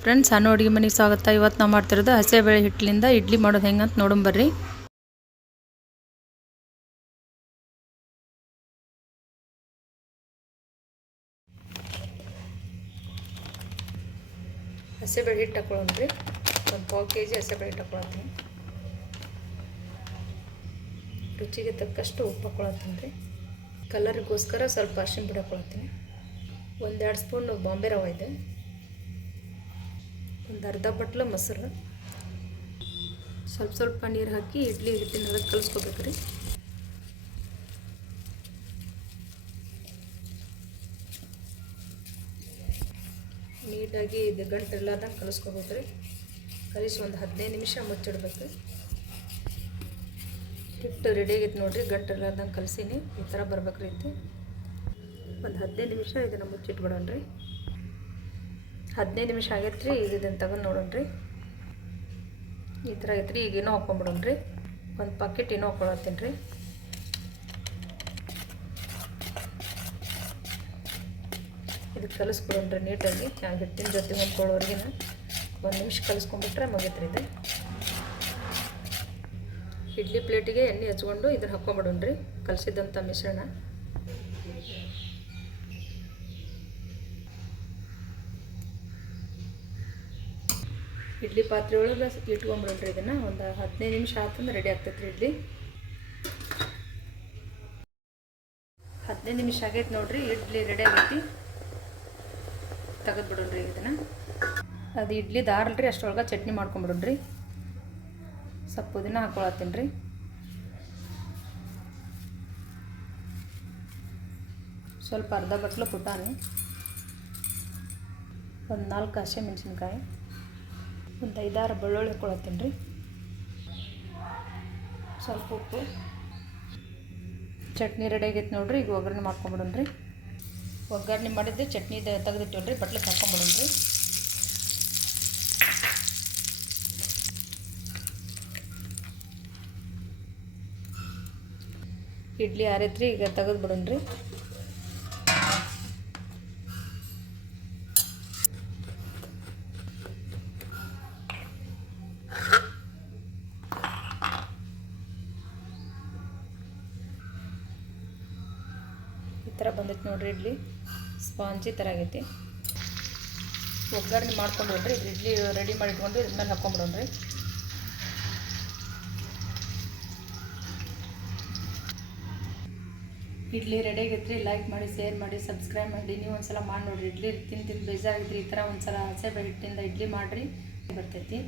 Friends, ಸಣ್ಣ ಅಡುಗೆ ಮನೆಗೆ ಸ್ವಾಗತ. ಇವತ್ತು ನಾವು ಮಾಡ್ತಿರೋದು ಹಸಿಬೇಳೆ ಹಿಟ್ಟಿನಿಂದ ಇಡ್ಲಿ ಮಾಡೋದು ಹೆಂಗಂತ ನೋಡೋಣ ಬರ್ರಿ. ಹಸಿಬೇಳೆ ಹಿಟ್ಟು ಹಾಕೊಳ್ಳೋಣ್ರಿ. ಒಂದು 1/4 kg ಹಸಿಬೇಳೆ ಹಿಟ್ಟು ಹಾಕೊಳತ್ತೀನಿ. ರುಚಿಗೆ ತಕ್ಕಷ್ಟು ಉಪ್ಪು ಹಾಕೊಳತ್ತೀನಿ ರೀ. ಕಲರಿಗೋಸ್ಕರ ಸ್ವಲ್ಪ ಅರಿಶಿನ ಪುಡಿ ಹಾಕೊಳತ್ತೀನಿ. 1-2 ಸ್ಪೂನ್ ಬಾಂಬೆ ರವೆ ಇದೆ. ಒಂದು ಅರ್ಧ ಬಟ್ಲು ಮೊಸರು. ಸ್ವಲ್ಪ ನೀರು ಹಾಕಿ ಇಡ್ಲಿ ಹಿಟ್ಟಿನ ಕಲಿಸ್ಕೋಬೇಕು ರೀ. ನೀಟಾಗಿ ಇದು ಗಂಟು ಇರ್ಲಾರ್ದಂಗೆ ಕಲಿಸ್ಕೋಬೇಕು ರೀ. ಕಲಿಸಿ ಒಂದು 15 ನಿಮಿಷ ಮುಚ್ಚಿಡ್ಬೇಕು. ಹಿಟ್ಟು ರೆಡಿ ಆಗೈತೆ ನೋಡಿರಿ. ಗಂಟು ಇರ್ಲಾರ್ದಂಗೆ ಕಲಿಸೀನಿ. ಈ ಥರ ಬರ್ಬೇಕು ರೀತಿ. ಒಂದು 15 ನಿಮಿಷ ಇದನ್ನು ಮುಚ್ಚಿಟ್ಬಿಡೋಣ ರೀ. 15 ನಿಮಿಷ ಆಗೈತೆ ರೀ. ಈಗ ಇದನ್ನು ತಗೊಂಡು ನೋಡೋಣ ರೀ. ಈ ಥರ ಐತ್ರಿ. ಈಗ ಏನೋ ಹಾಕ್ಕೊಂಬಿಡೋಣ ರೀ. ಒಂದು ಪಾಕೆಟ್ ಏನೋ ಹಾಕ್ಕೊಳತ್ತೀನಿ ರೀ. ಇದಕ್ಕೆ ಕಲಿಸ್ಬಿಡೋಣ ರೀ ನೀಟಾಗಿ. ಹಿಟ್ಟಿನ ಜೊತೆ ಹೊಂದ್ಕೊಳ್ಳೋರ್ಗಿನ 1 ನಿಮಿಷ ಕಲಿಸ್ಕೊಂಡ್ಬಿಟ್ರೆ ಮುಗೀತ್ರಿ ಇದು. ಇಡ್ಲಿ ಪ್ಲೇಟಿಗೆ ಎಣ್ಣೆ ಹಚ್ಕೊಂಡು ಇದನ್ನು ಹಾಕ್ಕೊಂಬಿಡೋಣ ರೀ ಕಲಿಸಿದಂಥ ಮಿಶ್ರಣ. ಇಡ್ಲಿ ಪಾತ್ರೆ ಒಳಗೆ ಇಟ್ಕೊಂಡ್ಬಿಡೋಣ್ರಿ. ಇದನ್ನು ಒಂದು 15 ನಿಮಿಷ ಆತಂದ್ರೆ ರೆಡಿ ಆಗ್ತೈತೆ ರೀ ಇಡ್ಲಿ. 15 ನಿಮಿಷ ಆಗೈತೆ ನೋಡಿರಿ. ಇಡ್ಲಿ ರೆಡಿ ಆಗೈತಿ. ತೆಗೆದ್ಬಿಡೋಣ್ರಿ ಇದನ್ನು. ಅದು ಇಡ್ಲಿ ದಾರಲ್ರಿ, ಅಷ್ಟರೊಳಗೆ ಚಟ್ನಿ ಮಾಡ್ಕೊಂಬಿಡೋಣ್ರಿ. ಸ್ವಲ್ಪ ಪುದೀನ ಹಾಕ್ಕೊಳತ್ತೀನಿ ರೀ. ಸ್ವಲ್ಪ ಅರ್ಧ ಬಟ್ಲು ಪುಟಾಣಿ, ಒಂದು 4 ಹಸಿಮೆಣಸಿನ್ಕಾಯಿ, ಒಂದು 5-6 ಬೆಳ್ಳುಳ್ಳಿ ಹಾಕ್ಕೊಳತ್ತೀನಿ ರೀ. ಸ್ವಲ್ಪ ಉಪ್ಪು. ಚಟ್ನಿ ರೆಡಿ ಆಗೈತೆ ನೋಡಿರಿ. ಈಗ ಒಗ್ಗರಣೆ ಮಾಡ್ಕೊಂಬಿಡೋಣ್ರಿ. ಒಗ್ಗರಣೆ ಮಾಡಿದ್ದೆ ಚಟ್ನಿ ತೆಗೆದಿಟ್ಟೋಳ್ರಿ. ಬಟ್ಲಿಗೆ ಹಾಕ್ಕೊಂಬಿಡೋಣ್ರಿ. ಇಡ್ಲಿ ಆರೈತ್ರಿ. ಈಗ ತೆಗೆದ್ಬಿಡೋಣ್ರಿ. ಈ ಥರ ಬಂದೈತೆ ನೋಡಿರಿ. ಇಡ್ಲಿ ಸ್ಪಾಂಜಿ ಥರ ಆಗೈತಿ. ಒಗ್ಗರಣೆ ಮಾಡ್ಕೊಂಡ್ರಿ. ಇದು ಇಡ್ಲಿ ರೆಡಿ ಮಾಡಿ ಇಟ್ಕೊಂಡು ಇದ್ರ ಮೇಲೆ ಹಾಕ್ಕೊಂಬಿಡೋಣ್ರಿ. ಇಡ್ಲಿ ರೆಡಿ ಆಗೈತ್ರಿ. ಲೈಕ್ ಮಾಡಿ, ಶೇರ್ ಮಾಡಿ, ಸಬ್ಸ್ಕ್ರೈಬ್ ಮಾಡಿ. ನೀವು ಒಂದ್ಸಲ ಮಾಡಿ ನೋಡಿರಿ. ಇಡ್ಲಿ ತಿಂದು ಬೇಜಾರಾಗಿದ್ರಿ. ಈ ಥರ ಒಂದ್ಸಲ ಹಸಿಬೇಳೆ ಹಿಟ್ಟಿಂದ ಇಡ್ಲಿ ಮಾಡಿರಿ, ಬರ್ತೈತಿ.